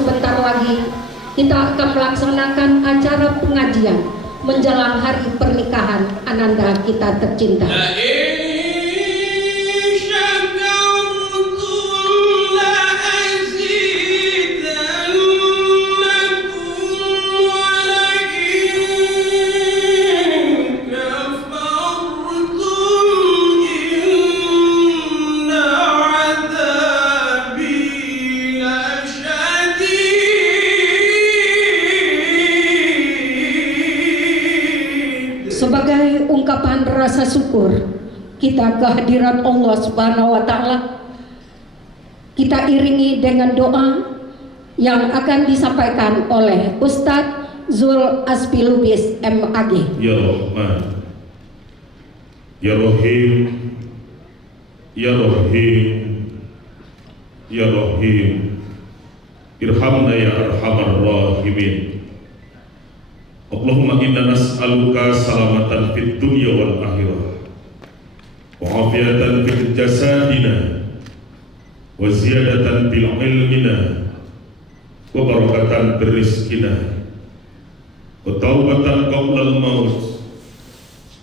sebentar lagi kita akan melaksanakan acara pengajian menjelang hari pernikahan ananda kita tercinta. Sebagai ungkapan rasa syukur kita kehadiran Allah Subhanahu wa Ta'ala, kita iringi dengan doa yang akan disampaikan oleh Ustadz Zul Aspi Lubis MAG. Ya Rahman, Ya Rahim, Ya Rahim, Ya Rahim, irhamna ya arhamar rahimin. Allahumma inna nas'aluka salamatan fid dunya wal akhirah wa afiatan fil jasadina wa ziyadatan bil ilmina wa barakatan bil rizkina wa taubatan qabla al maut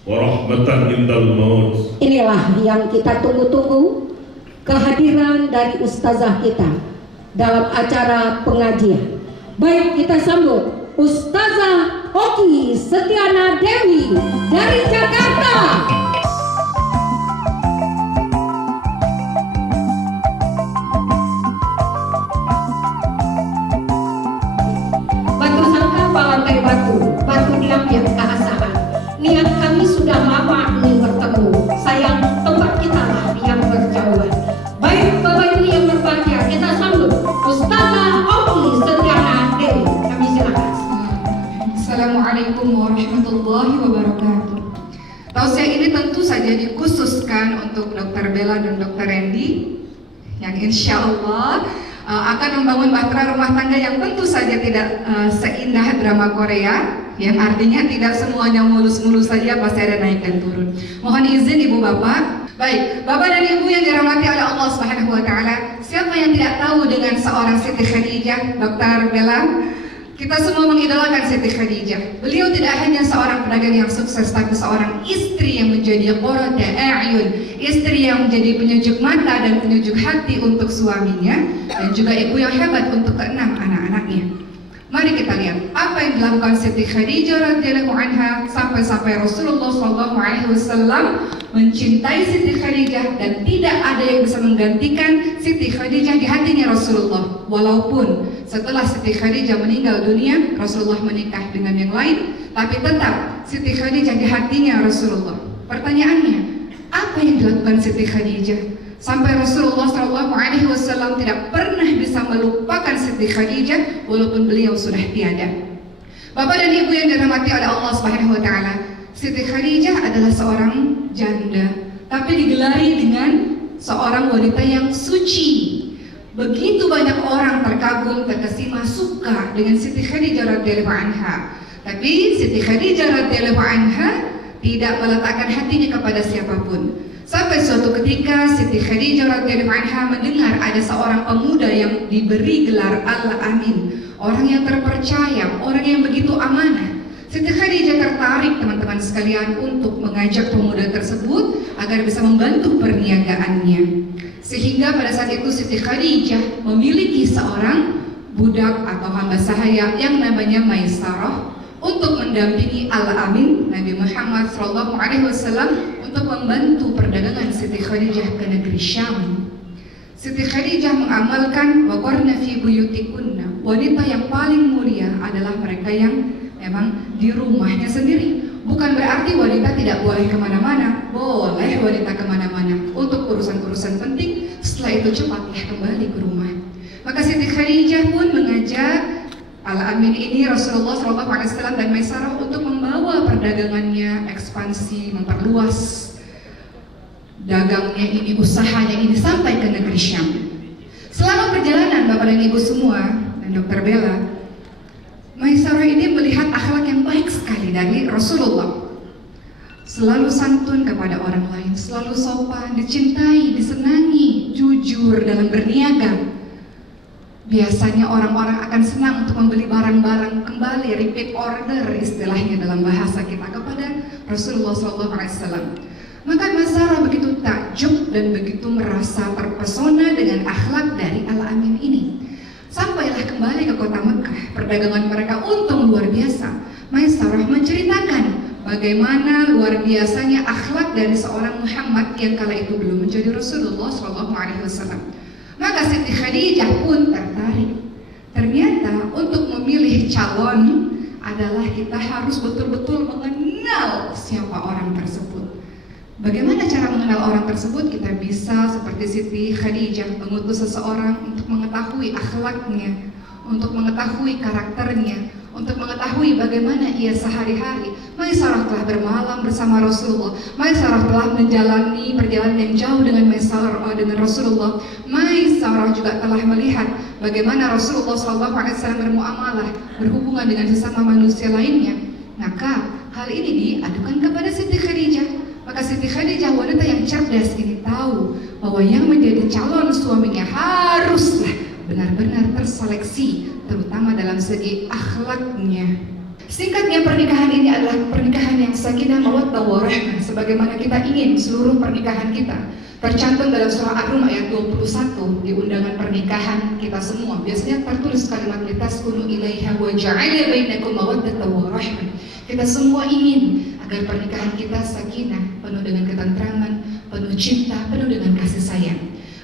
wa rahmatan indal maut. Inilah yang kita tunggu-tunggu, kehadiran dari ustazah kita dalam acara pengajian. Baik, kita sambut Ustazah Oki Setiana Dewi dari Jakarta. Batu sangka palantai batu, batu diambil keasahan. Niat kami sudah lama ingin bertemu, sayang tempat kita lah yang berjauhan. Baik Bapak Ibu yang berbahagia, kita sambut Ustazah Oki Setiana Dewi. Kami silakan. Assalamualaikum warahmatullahi wabarakatuh. Tausiah ini tentu saja dikhususkan untuk Dr. Bella dan Dr. Randy yang insya Allah akan membangun bahtera rumah tangga yang tentu saja tidak seindah drama Korea, yang artinya tidak semuanya mulus-mulus saja, pasti ada naik dan turun. Mohon izin Ibu Bapak. Baik, Bapak dan Ibu yang dirahmati oleh Allah Subhanahu wa Ta'ala, siapa yang tidak tahu dengan seorang Siti Khadijah, Dr. Bella? Kita semua mengidolakan Siti Khadijah. Beliau tidak hanya seorang pedagang yang sukses, tapi seorang istri yang menjadi qurrata a'yun, istri yang menjadi penyejuk mata dan penyejuk hati untuk suaminya, dan juga ibu yang hebat untuk keenam anak-anaknya. Mari kita lihat apa yang dilakukan Siti Khadijah radhiyallahu anha sampai Rasulullah SAW mencintai Siti Khadijah, dan tidak ada yang bisa menggantikan Siti Khadijah di hatinya Rasulullah. Walaupun setelah Siti Khadijah meninggal dunia, Rasulullah menikah dengan yang lain, tapi tetap Siti Khadijah di hatinya Rasulullah. Pertanyaannya, apa yang dilakukan Siti Khadijah sampai Rasulullah SAW tidak pernah bisa melupakan Siti Khadijah walaupun beliau sudah tiada? Bapak dan Ibu yang dirahmati oleh Allah Subhanahu wa Ta'ala, Siti Khadijah adalah seorang janda, tapi digelari dengan seorang wanita yang suci. Begitu banyak orang terkagum, terkesima, suka dengan Siti Khadijah radhiyallahu anha. Tapi Siti Khadijah radhiyallahu anha tidak meletakkan hatinya kepada siapapun. Sampai suatu ketika Siti Khadijah radhiyallahu anha mendengar ada seorang pemuda yang diberi gelar Al-Amin, orang yang terpercaya, orang yang begitu amanah. Siti Khadijah tertarik teman-teman sekalian untuk mengajak pemuda tersebut agar bisa membantu perniagaannya. Sehingga pada saat itu Siti Khadijah memiliki seorang budak atau hamba sahaya yang namanya Maisarah untuk mendampingi Al-Amin Nabi Muhammad SAW untuk membantu perdagangan Siti Khadijah ke negeri Syam. Siti Khadijah mengamalkan waqarna fi buyutikunna, wanita yang paling mulia adalah mereka yang memang di rumahnya sendiri. Bukan berarti wanita tidak boleh kemana-mana, boleh wanita kemana-mana untuk urusan-urusan penting, setelah itu cepatlah kembali ke rumah. Maka Siti Khadijah pun mengajak Al-Amin ini, Rasulullah SAW dan Maisarah untuk membawa perdagangannya ekspansi, memperluas dagangnya ini, usahanya ini sampai ke negeri Syam. Selama perjalanan Bapak dan Ibu semua dan Dr. Bella, Maisarah ini melihat akhlak yang baik sekali dari Rasulullah. Selalu santun kepada orang lain, selalu sopan, dicintai, disenangi, jujur dalam berniaga. biasanya orang-orang akan senang untuk membeli barang-barang kembali, repeat order istilahnya dalam bahasa kita kepada Rasulullah SAW. Maka Mazarah begitu takjub dan begitu merasa terpesona dengan akhlak dari Al-Amin ini. Sampailah kembali ke kota Mekah, perdagangan mereka untung luar biasa. Maisarah menceritakan bagaimana luar biasanya akhlak dari seorang Muhammad yang kala itu belum menjadi Rasulullah SAW. Maka Siti Khadijah pun tertarik. Ternyata untuk memilih calon adalah kita harus betul-betul mengenal siapa orang tersebut. Bagaimana cara mengenal orang tersebut? Kita bisa seperti Siti Khadijah mengutus seseorang untuk mengetahui akhlaknya, untuk mengetahui karakternya, untuk mengetahui bagaimana ia sehari-hari. Maisarah telah bermalam bersama Rasulullah. Maisarah telah menjalani perjalanan yang jauh dengan Rasulullah. Maisarah juga telah melihat bagaimana Rasulullah SAW bermuamalah, berhubungan dengan sesama manusia lainnya. Maka hal ini diadukan kepada Siti Khadijah. Maka Siti Khadijah, wanita yang cerdas ini, tahu bahwa yang menjadi calon suaminya haruslah benar-benar terseleksi, terutama dalam segi akhlaknya. Singkatnya, pernikahan ini adalah pernikahan yang sakinah mawaddah warahmah, sebagaimana kita ingin seluruh pernikahan kita. Tercantum dalam surah Ar-Rum ayat 21 di undangan pernikahan kita semua. Biasanya tertulis kalimat litaskunu ilaiha wa ja'ala bainakum mawaddatan wa rahmah. Kita semua ingin agar pernikahan kita sakinah, penuh dengan ketentraman, penuh cinta, penuh dengan kasih sayang.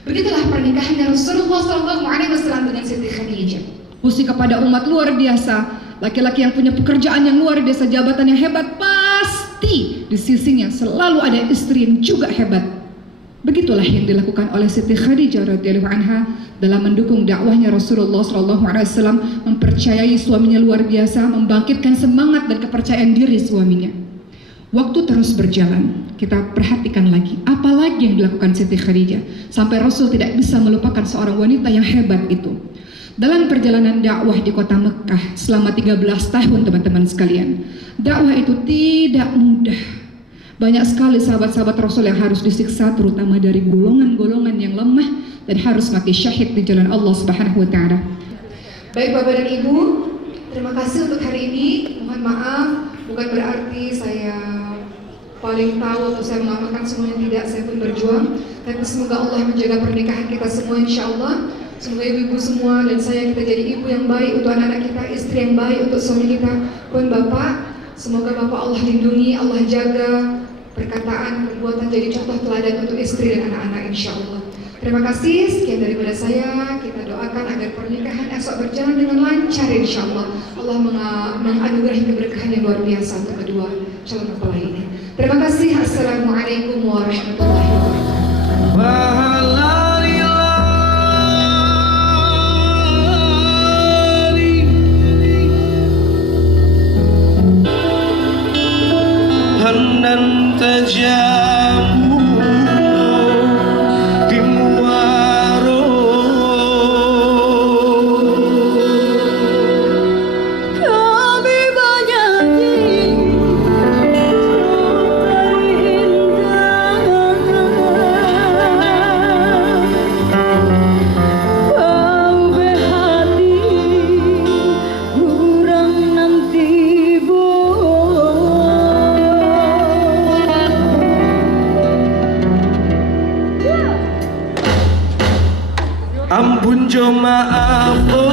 Begitulah pernikahan Rasulullah SAW dengan Siti Khadijah. Puisi kepada umat luar biasa. Laki-laki yang punya pekerjaan yang luar biasa, jabatan yang hebat, pasti di sisinya selalu ada istri yang juga hebat. Begitulah yang dilakukan oleh Siti Khadijah radhiyallahu anha dalam mendukung dakwahnya Rasulullah SAW, mempercayai suaminya luar biasa, membangkitkan semangat dan kepercayaan diri suaminya. Waktu terus berjalan, kita perhatikan lagi apa lagi yang dilakukan Siti Khadijah sampai Rasul tidak bisa melupakan seorang wanita yang hebat itu. Dalam perjalanan dakwah di kota Mekah selama 13 tahun, teman-teman sekalian, dakwah itu tidak mudah. Banyak sekali sahabat-sahabat Rasul yang harus disiksa, terutama dari golongan-golongan yang lemah dan harus mati syahid di jalan Allah Subhanahu wa taala. Baik Bapak dan Ibu, terima kasih untuk hari ini. Mohon maaf, bukan berarti saya paling tahu atau saya mengamalkan semuanya, tidak, saya pun berjuang. Tapi semoga Allah menjaga pernikahan kita semua, insya Allah. Semoga ibu-ibu semua dan saya, kita jadi ibu yang baik untuk anak-anak kita, istri yang baik untuk suami kita. Pun Bapak, semoga Bapak Allah lindungi, Allah jaga perkataan, perbuatan jadi contoh teladan untuk istri dan anak-anak, insya Allah. Terima kasih, sekian daripada saya. Kita doakan agar pernikahan esok berjalan dengan lancar, insya Allah. Allah menganugerahi keberkahan yang luar biasa untuk kedua calon mempelai ini. Terima kasih. Assalamualaikum warahmatullahi wabarakatuh. Dan terjamu di muaro kami banyak kau berhati kurang nanti ampun jo maaf